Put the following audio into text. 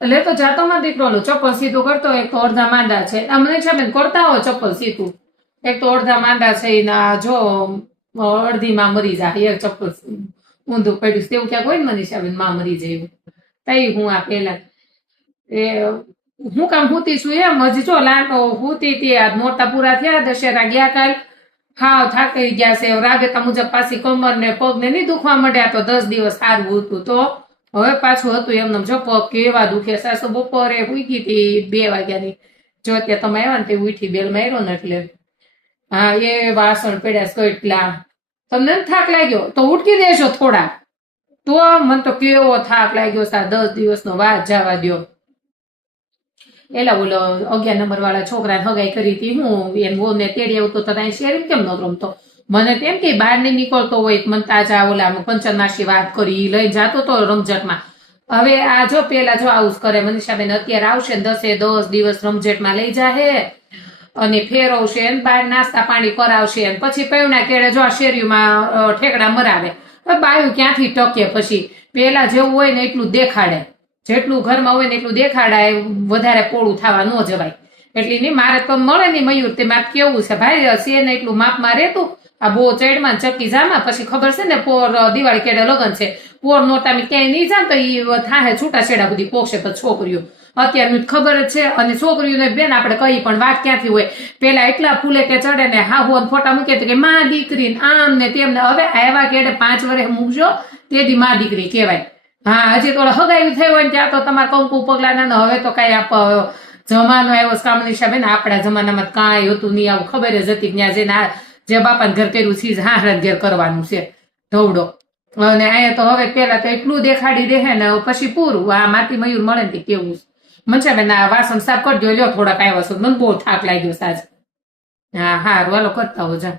એટલે તો જાતો માં દીકરો ચપ્પલ સીધું કરતો, એક તો અડધા માંડા છે અમને છે બેન, કરતા હોય ચપ્પલ સીધું, એક તો અડધા માંડા છે એના જો અડધી માં મરી જાય, એક ચપ્પલ ઊંધું પડ્યું તેવું ક્યાંક હોય ને મનીષાબેન માં મરી જાય એવું. તઈ હું આ પેલા એ હું કામ હુતી છું એમ, હજી જો લાંટો હુતી હતી, આ નોરતા પૂરા થયા, દશેરા ગયા કાલ, હા થાકી ગયા છે, રાબેતા મુજબ પાછી કમર ને પગ ને નહીં દુખવા માંડ્યા, તો 10 દિવસ સારું હતું. તો હવે પાછું હતું એમને જો પગ કેવા દુખે. સાસુ બપોરે ઉઠી હતી 2 વાગ્યાની, જો અત્યારે તમે આવ્યા ને તે ઉઠી બેલ માર્યો ને એટલે હા એ વાસણ પડ્યા કેટલા. તમને થાક લાગ્યો તો ઉઠી દેજો થોડા, તો મને તો કેવો થાક લાગ્યો, 10 દિવસનો વાત જવા દો. એલા ઓલો 11 નંબર વાળા છોકરા હગાઈ કરી હતી, હું એમ બહુ ને તેડી આવતો તો શેરી કેમ ન રમતો, મને તેમ કે બહાર નહીં નીકળતો હોય, મને તાજા ઓલા પંચરનાશી વાત કરી લઈ જતો તો રમઝટમાં. હવે આ જો પેલા જો આવું કરે મનીષાબેન, અત્યારે આવશે 10 દિવસ રમઝટમાં લઈ જાહે અને ફેરવશે ને બહાર નાસ્તા પાણી કરાવશે, પછી પૈણા કેળે જો શેરીમાં ઠેકડા મરાવે. બાયું ક્યાંથી ટકે, પછી પેલા જેવું હોય ને એટલું દેખાડે, જેટલું ઘરમાં હોય ને એટલું દેખાડાય, વધારે પોળું થવા ન જવાય. એટલે નહીં મારે તો મળે નહીં મયુર, તે મારે કેવું છે ભાઈ છે ને એટલું માપમાં રહેતું, આ બહુ ચડમાં ચક્કી જામાં પછી ખબર છે ને પોર દિવાળી કેડે લગન છે, પોર નો ટાઈમે ક્યાંય નહીં જાણ તો એ થાય છૂટાછેડા બધી પોક્ષે તો છોકરીઓ અત્યારે ખબર જ છે. અને છોકરીઓને બેન આપણે કહી પણ વાત ક્યાંથી હોય, પેલા એટલા ફૂલે કે ચડે ને હા હું ફોટા મૂકે કે માં દીકરી આમ ને તેમને, હવે આવ્યા કેડે 5 વર્ષ મૂકજો તેથી માં દીકરી કહેવાય. હા હજી તો હગાઈ થઈ હોય ને ત્યાં તો તમારે કંકુ પગલા ના, હવે તો કઈ જમાનો આવ્યો કામનીશાબેન, આપણા જમાનામાં કાંઈ હતું નહીં, આવું ખબર જ હતી ત્યાં જઈને જે બાપાને ઘર કર્યું છે હારા ઘેર કરવાનું છે ધવડો. અને અહીંયા તો હવે પેલા તો એટલું દેખાડી દે ને પછી પૂરું. આ માટી મયુર મળે ને કેવું મનસાબેન, આ વાસણ સાફ કરજો લ્યો થોડાક આવ્યા છો, મને બહુ થાક લાગ્યો સાજ. હા હારું હાલો કરતા હો જા.